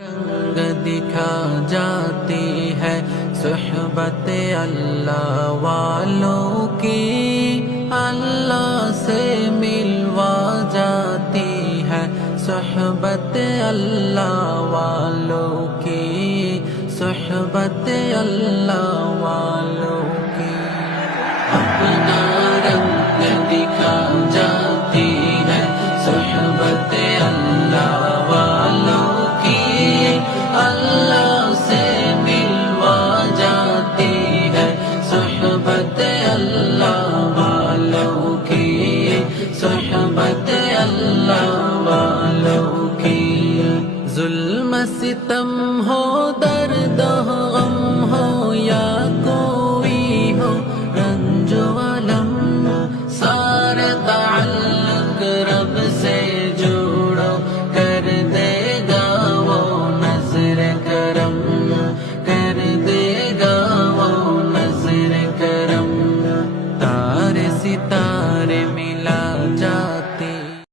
رنگ دکھا جاتی ہے صحبت اللہ والوں کی، اللہ سے ملوا جاتی ہے صحبت اللہ والوں کی، صحبت اللہ والوں کی۔ اپنا رنگ دکھا جاتی ہے صحبت اللہ والوں کی، اللہ سے ملوا جاتی ہے صحبت اللہ والوں کی، صحبت اللہ والوں کی۔ ظلم ستم ہو، درد ہو، غم ہو یا